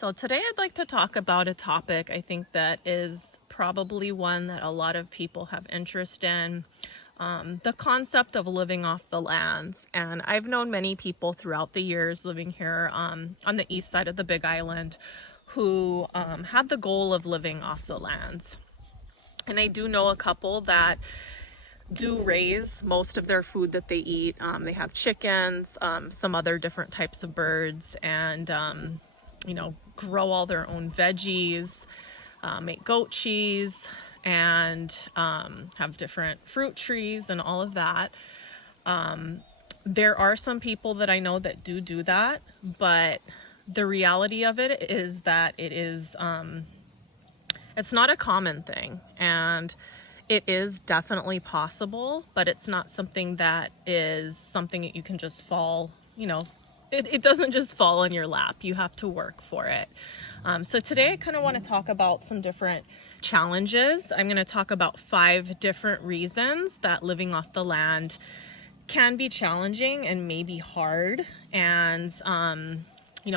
So today I'd like to talk about a topic I think that is probably one that a lot of people have interest in, the concept of living off the lands. And I've known many people throughout the years living here on the east side of the Big Island who had the goal of living off the lands. And I do know a couple that do raise most of their food that they eat. They have chickens, some other different types of birds, and grow all their own veggies, make goat cheese, and have different fruit trees and all of that. There are some people that I know that do that, but the reality of it is that it's not a common thing, and it is definitely possible, but it's not something that you can just fall, it doesn't just fall in your lap. You have to work for it. So today I kind of want to talk about some different challenges. I'm going to talk about 5 different reasons that living off the land can be challenging and maybe hard. And,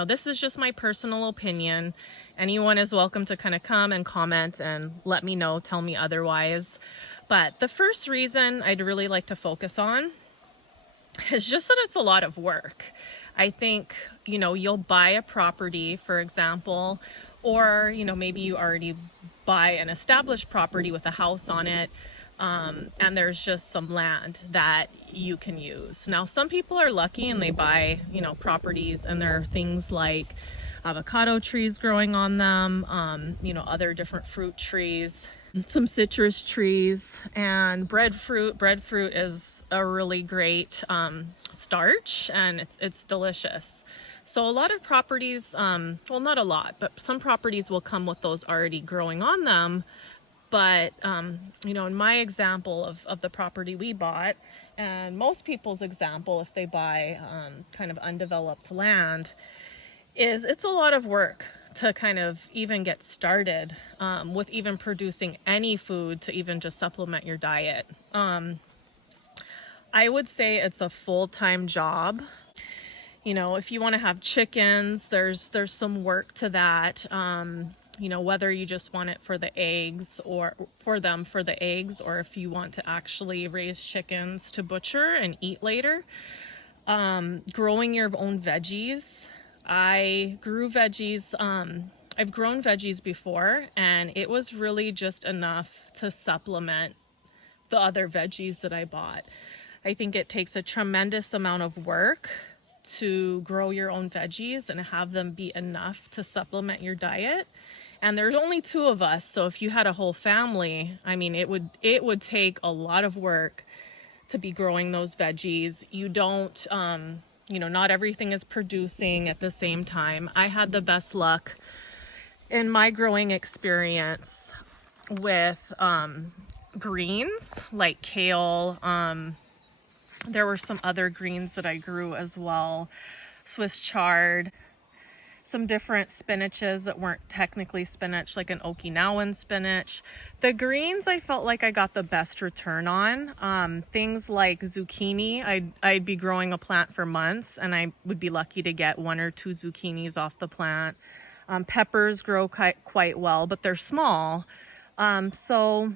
this is just my personal opinion. Anyone is welcome to kind of come and comment and let me know, tell me otherwise. But the first reason I'd really like to focus on is just that it's a lot of work. I think, you'll buy a property, for example, or, maybe you already buy an established property with a house on it, and there's just some land that you can use. Now, some people are lucky and they buy, properties and there are things like avocado trees growing on them, other different fruit trees, some citrus trees, and breadfruit. Breadfruit is a really great starch, and it's delicious. So a lot of properties, well, not a lot, but some properties will come with those already growing on them. But, in my example of the property we bought, and most people's example if they buy kind of undeveloped land, is it's a lot of work to kind of even get started with even producing any food to even just supplement your diet. I would say it's a full-time job. If you want to have chickens, there's some work to that. Whether you just want it for the eggs or for the eggs, or if you want to actually raise chickens to butcher and eat later. Growing your own veggies. I grew veggies. I've grown veggies before, and it was really just enough to supplement the other veggies that I bought. I think it takes a tremendous amount of work to grow your own veggies and have them be enough to supplement your diet. And there's only 2 of us, so if you had a whole family, it would take a lot of work to be growing those veggies. You don't, not everything is producing at the same time. I had the best luck in my growing experience with greens like kale. There were some other greens that I grew as well, Swiss chard, some different spinaches that weren't technically spinach, like an Okinawan spinach. The greens I felt like I got the best return on. Things like zucchini, I'd be growing a plant for months and I would be lucky to get 1 or 2 zucchinis off the plant. Peppers grow quite well, but they're small. So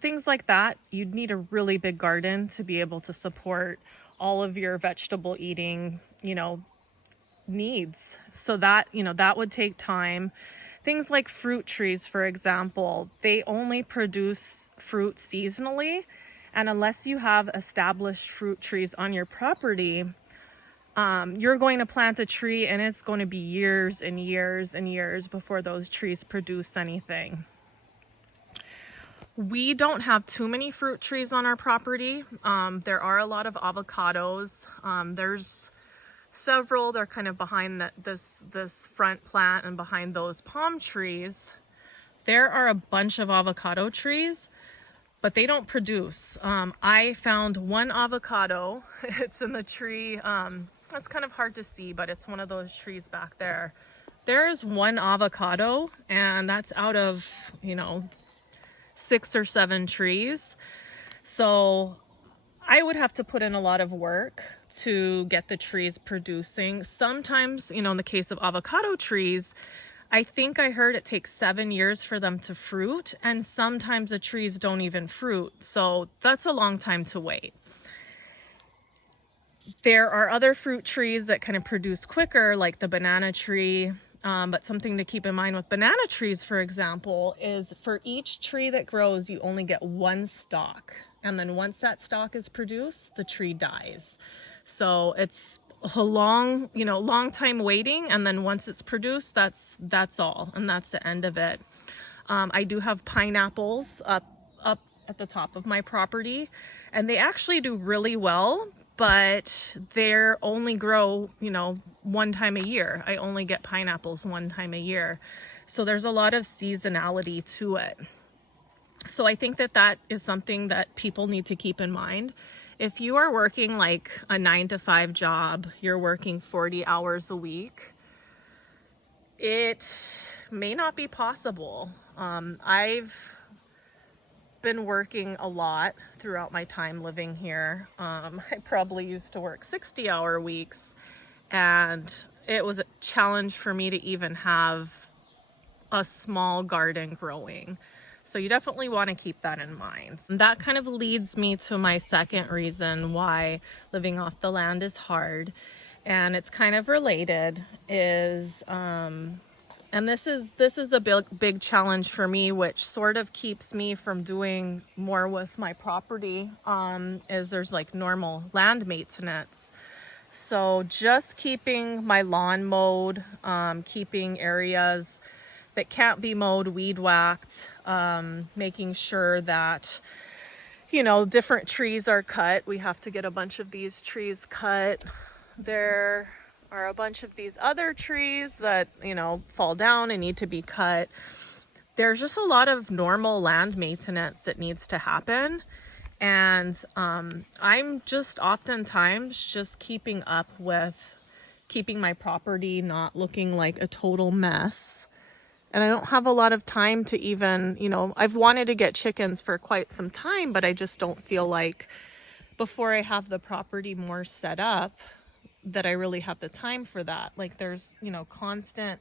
things like that, you'd need a really big garden to be able to support all of your vegetable eating, needs. So that would take time. Things like fruit trees, for example, they only produce fruit seasonally, and unless you have established fruit trees on your property, you're going to plant a tree and it's going to be years and years and years before those trees produce anything. We don't have too many fruit trees on our property. There are a lot of avocados. There's several. They're kind of behind this front plant and behind those palm trees. There are a bunch of avocado trees, but they don't produce. I found 1 avocado. It's in the tree. It's kind of hard to see, but it's one of those trees back there. There's 1 avocado, and that's out of 6 or 7 trees. So I would have to put in a lot of work to get the trees producing. Sometimes, in the case of avocado trees, I think I heard it takes 7 years for them to fruit, and sometimes the trees don't even fruit. So that's a long time to wait. There are other fruit trees that kind of produce quicker, like the banana tree. But something to keep in mind with banana trees, for example, is for each tree that grows, you only get one stalk. And then once that stalk is produced, the tree dies. So it's a long time waiting. And then once it's produced, that's all. And that's the end of it. I do have pineapples up at the top of my property, and they actually do really well. But they're only grow, one time a year. I only get pineapples one time a year. So there's a lot of seasonality to it. So I think that is something that people need to keep in mind. If you are working like a 9-to-5 job, you're working 40 hours a week, it may not be possible. I've been working a lot throughout my time living here. I probably used to work 60-hour weeks, and it was a challenge for me to even have a small garden growing. So you definitely want to keep that in mind. And that kind of leads me to my second reason why living off the land is hard, and it's kind of related, is and this is a big challenge for me, which sort of keeps me from doing more with my property, is there's like normal land maintenance. So just keeping my lawn mowed, keeping areas that can't be mowed weed whacked, making sure that, different trees are cut. We have to get a bunch of these trees cut. There are a bunch of these other trees that, fall down and need to be cut. There's just a lot of normal land maintenance that needs to happen. And I'm just oftentimes just keeping up with keeping my property not looking like a total mess. And I don't have a lot of time to even, I've wanted to get chickens for quite some time, but I just don't feel like before I have the property more set up, that I really have the time for that. Like there's, constant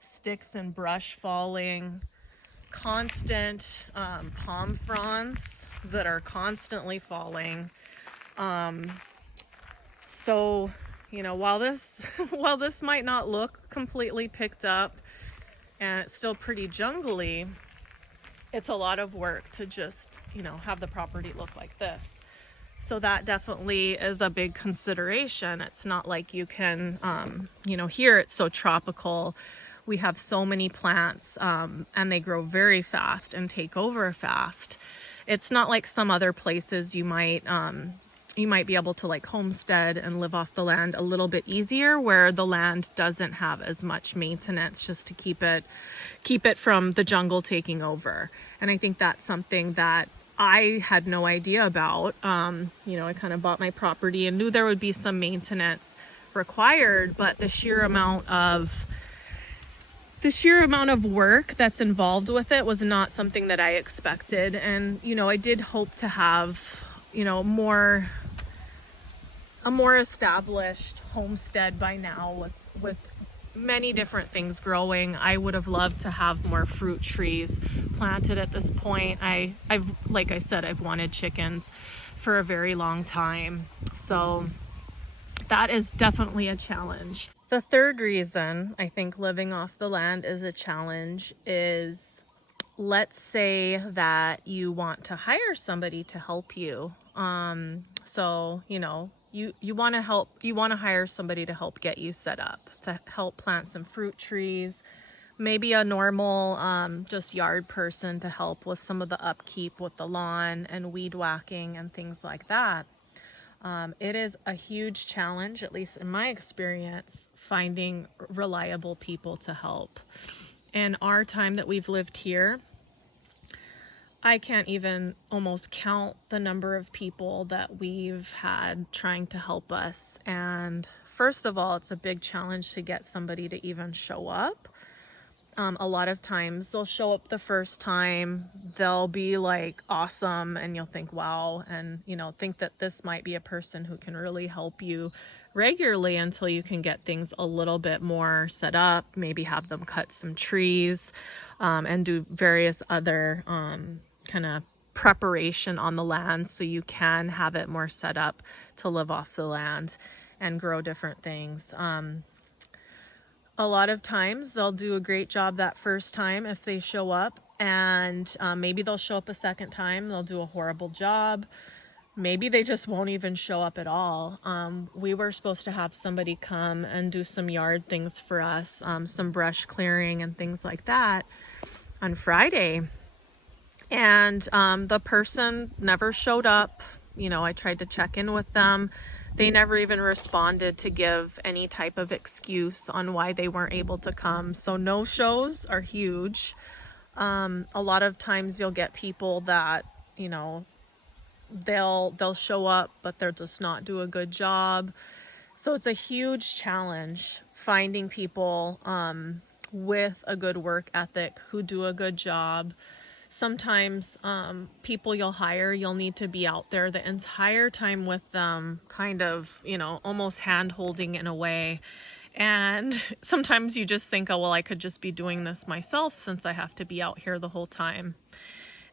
sticks and brush falling, constant palm fronds that are constantly falling. So, while this might not look completely picked up and it's still pretty jungly, it's a lot of work to just, have the property look like this. So that definitely is a big consideration. It's not like you can, here it's so tropical. We have so many plants, and they grow very fast and take over fast. It's not like some other places you might be able to like homestead and live off the land a little bit easier, where the land doesn't have as much maintenance just to keep it from the jungle taking over. And I think that's something that I had no idea about. I kind of bought my property and knew there would be some maintenance required, but the sheer amount of work that's involved with it was not something that I expected. And, I did hope to have, a more established homestead by now with many different things growing. I would have loved to have more fruit trees planted at this point. Like I said, I've wanted chickens for a very long time. So that is definitely a challenge. The third reason I think living off the land is a challenge is, let's say that you want to hire somebody to help you. You want to hire somebody to help get you set up, to help plant some fruit trees, maybe a normal just yard person to help with some of the upkeep with the lawn and weed whacking and things like that. It is a huge challenge, at least in my experience, finding reliable people to help. In our time that we've lived here, I can't even almost count the number of people that we've had trying to help us. And first of all, it's a big challenge to get somebody to even show up. A lot of times they'll show up the first time, they'll be like awesome, and you'll think, wow, and think that this might be a person who can really help you regularly until you can get things a little bit more set up, maybe have them cut some trees, and do various other kind of preparation on the land so you can have it more set up to live off the land and grow different things. A lot of times they'll do a great job that first time if they show up, and maybe they'll show up a second time, they'll do a horrible job. Maybe they just won't even show up at all. We were supposed to have somebody come and do some yard things for us, some brush clearing and things like that on Friday. And the person never showed up. You know, I tried to check in with them. They never even responded to give any type of excuse on why they weren't able to come. So no-shows are huge. A lot of times you'll get people that, you know, they'll show up, but they'll just not do a good job. So it's a huge challenge finding people with a good work ethic who do a good job. Sometimes people you'll hire, you'll need to be out there the entire time with them, kind of, you know, almost hand-holding in a way. And sometimes you just think, oh, well, I could just be doing this myself since I have to be out here the whole time.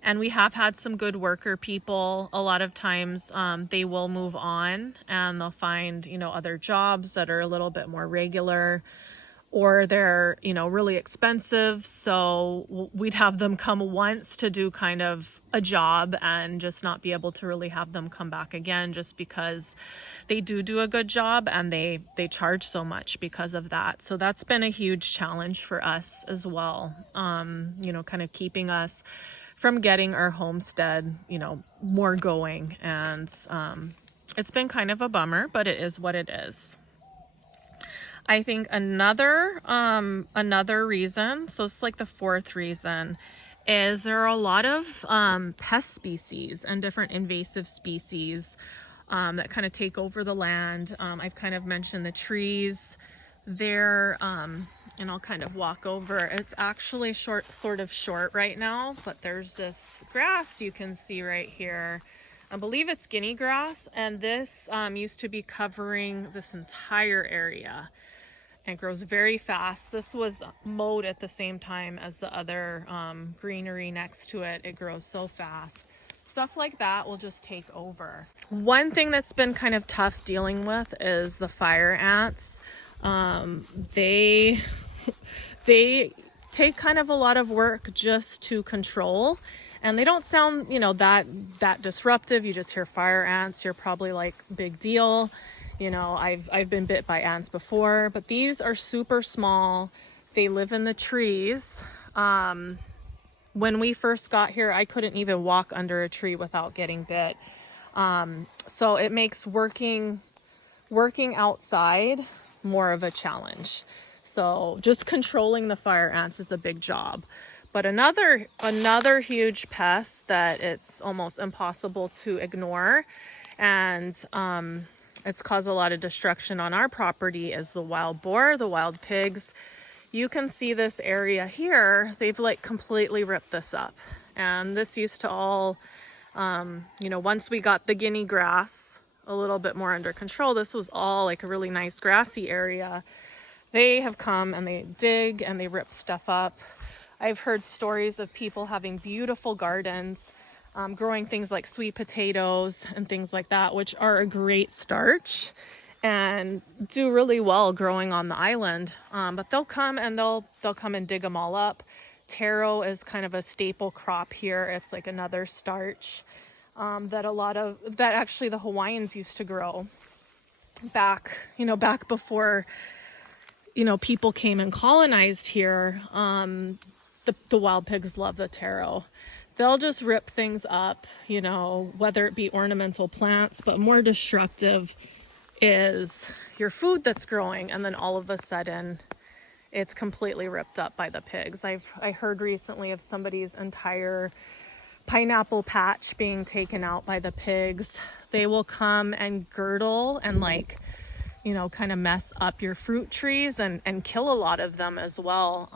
And we have had some good worker people. A lot of times they will move on and they'll find, you know, other jobs that are a little bit more regular, or they're, you know, really expensive. So we'd have them come once to do kind of a job and just not be able to really have them come back again, just because they do a good job and they charge so much because of that. So that's been a huge challenge for us as well. You know, kind of keeping us from getting our homestead, you know, more going. And it's been kind of a bummer, but it is what it is. I think another reason, so it's like the fourth reason, is there are a lot of pest species and different invasive species that kind of take over the land. I've kind of mentioned the trees there, and I'll kind of walk over. It's actually sort of short right now, but there's this grass you can see right here. I believe it's guinea grass, and this used to be covering this entire area. And it grows very fast. This was mowed at the same time as the other greenery next to it. It grows so fast. Stuff like that will just take over. One thing that's been kind of tough dealing with is the fire ants. They take kind of a lot of work just to control, and they don't sound, you know, that disruptive. You just hear fire ants, you're probably like, big deal. You know, I've been bit by ants before, but these are super small. They live in the trees. When we first got here, I couldn't even walk under a tree without getting bit. So it makes working outside more of a challenge. So just controlling the fire ants is a big job. But another huge pest that it's almost impossible to ignore, and it's caused a lot of destruction on our property, is the wild boar, the wild pigs. You can see this area here, they've like completely ripped this up. And this used to all, you know, once we got the guinea grass a little bit more under control, this was all like a really nice grassy area. They have come and they dig and they rip stuff up. I've heard stories of people having beautiful gardens, growing things like sweet potatoes and things like that, which are a great starch and do really well growing on the island. But they'll come and they'll come and dig them all up. Taro is kind of a staple crop here. It's like another starch that actually the Hawaiians used to grow back before, you know, people came and colonized here. The wild pigs love the taro. They'll just rip things up, you know, whether it be ornamental plants, but more destructive is your food that's growing, and then all of a sudden it's completely ripped up by the pigs. I heard recently of somebody's entire pineapple patch being taken out by the pigs. They will come and girdle and, like, you know, kind of mess up your fruit trees and kill a lot of them as well.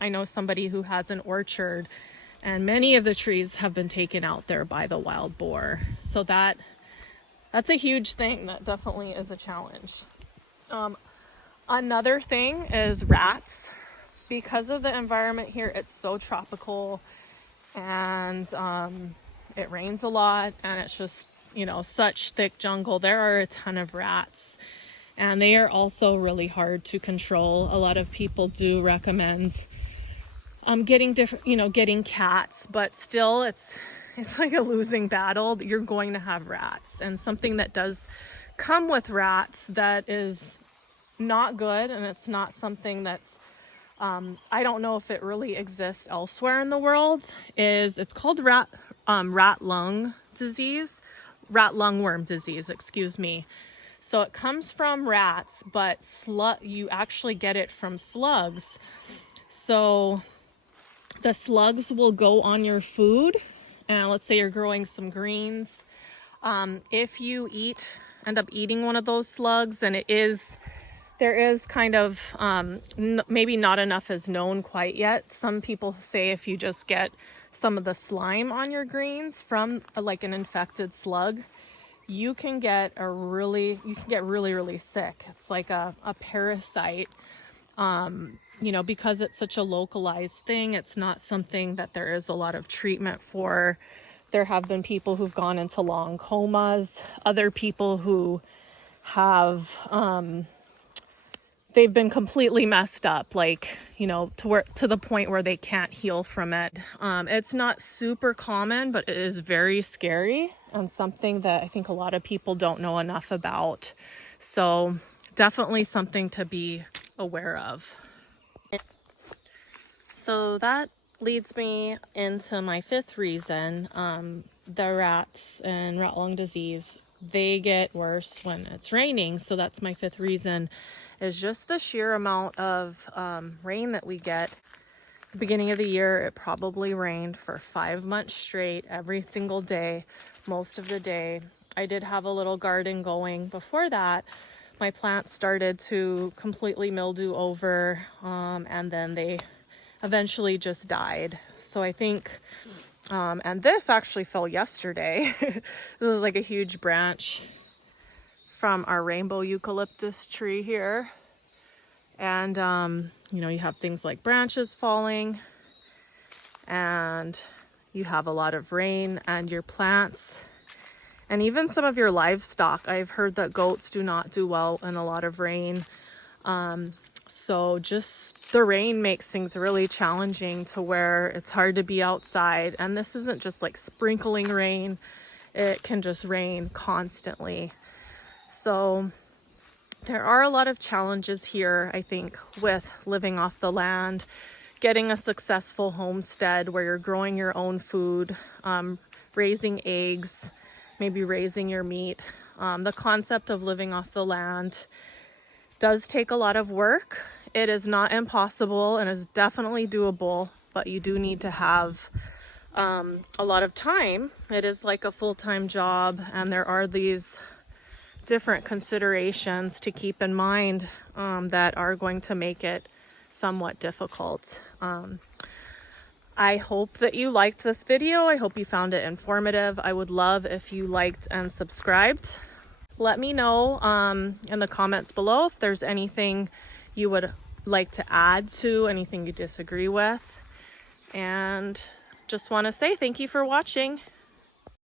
I know somebody who has an orchard, and many of the trees have been taken out there by the wild boar. So that's a huge thing. That definitely is a challenge. Another thing is rats. Because of the environment here, it's so tropical, and it rains a lot, and it's just, you know, such thick jungle. There are a ton of rats, and they are also really hard to control. A lot of people do recommend getting cats, but still it's like a losing battle. You're going to have rats, and something that does come with rats that is not good, and it's not something that's I don't know if it really exists elsewhere in the world, it's called rat lungworm disease, excuse me. So it comes from rats, but you actually get it from slugs. So the slugs will go on your food, and let's say you're growing some greens. If you end up eating one of those slugs, and there is kind of, maybe not enough is known quite yet. Some people say if you just get some of the slime on your greens from like an infected slug, you can get really, really sick. It's like a parasite. Because it's such a localized thing, it's not something that there is a lot of treatment for. There have been people who've gone into long comas, other people who have, they've been completely messed up, like, to the point where they can't heal from it. It's not super common, but it is very scary, and something that I think a lot of people don't know enough about. So definitely something to be aware of. So that leads me into my fifth reason. The rats and rat lung disease, they get worse when it's raining. So that's my fifth reason, is just the sheer amount of rain that we get. At the beginning of the year, it probably rained for 5 months straight, every single day, most of the day. I did have a little garden going before that. My plants started to completely mildew over, and then they eventually just died. So I think, and this actually fell yesterday. This is like a huge branch from our rainbow eucalyptus tree here. And, you have things like branches falling, and you have a lot of rain, and your plants, and even some of your livestock. I've heard that goats do not do well in a lot of rain. So just the rain makes things really challenging, to where it's hard to be outside. And this isn't just like sprinkling rain. It can just rain constantly. So there are a lot of challenges here, I think, with living off the land, getting a successful homestead where you're growing your own food, raising eggs, maybe raising your meat. The concept of living off the land does take a lot of work. It is not impossible, and is definitely doable, but you do need to have a lot of time. It is like a full-time job, and there are these different considerations to keep in mind that are going to make it somewhat difficult. I hope that you liked this video. I hope you found it informative. I would love if you liked and subscribed. Let me know in the comments below if there's anything you would like to add to, anything you disagree with. And just want to say thank you for watching.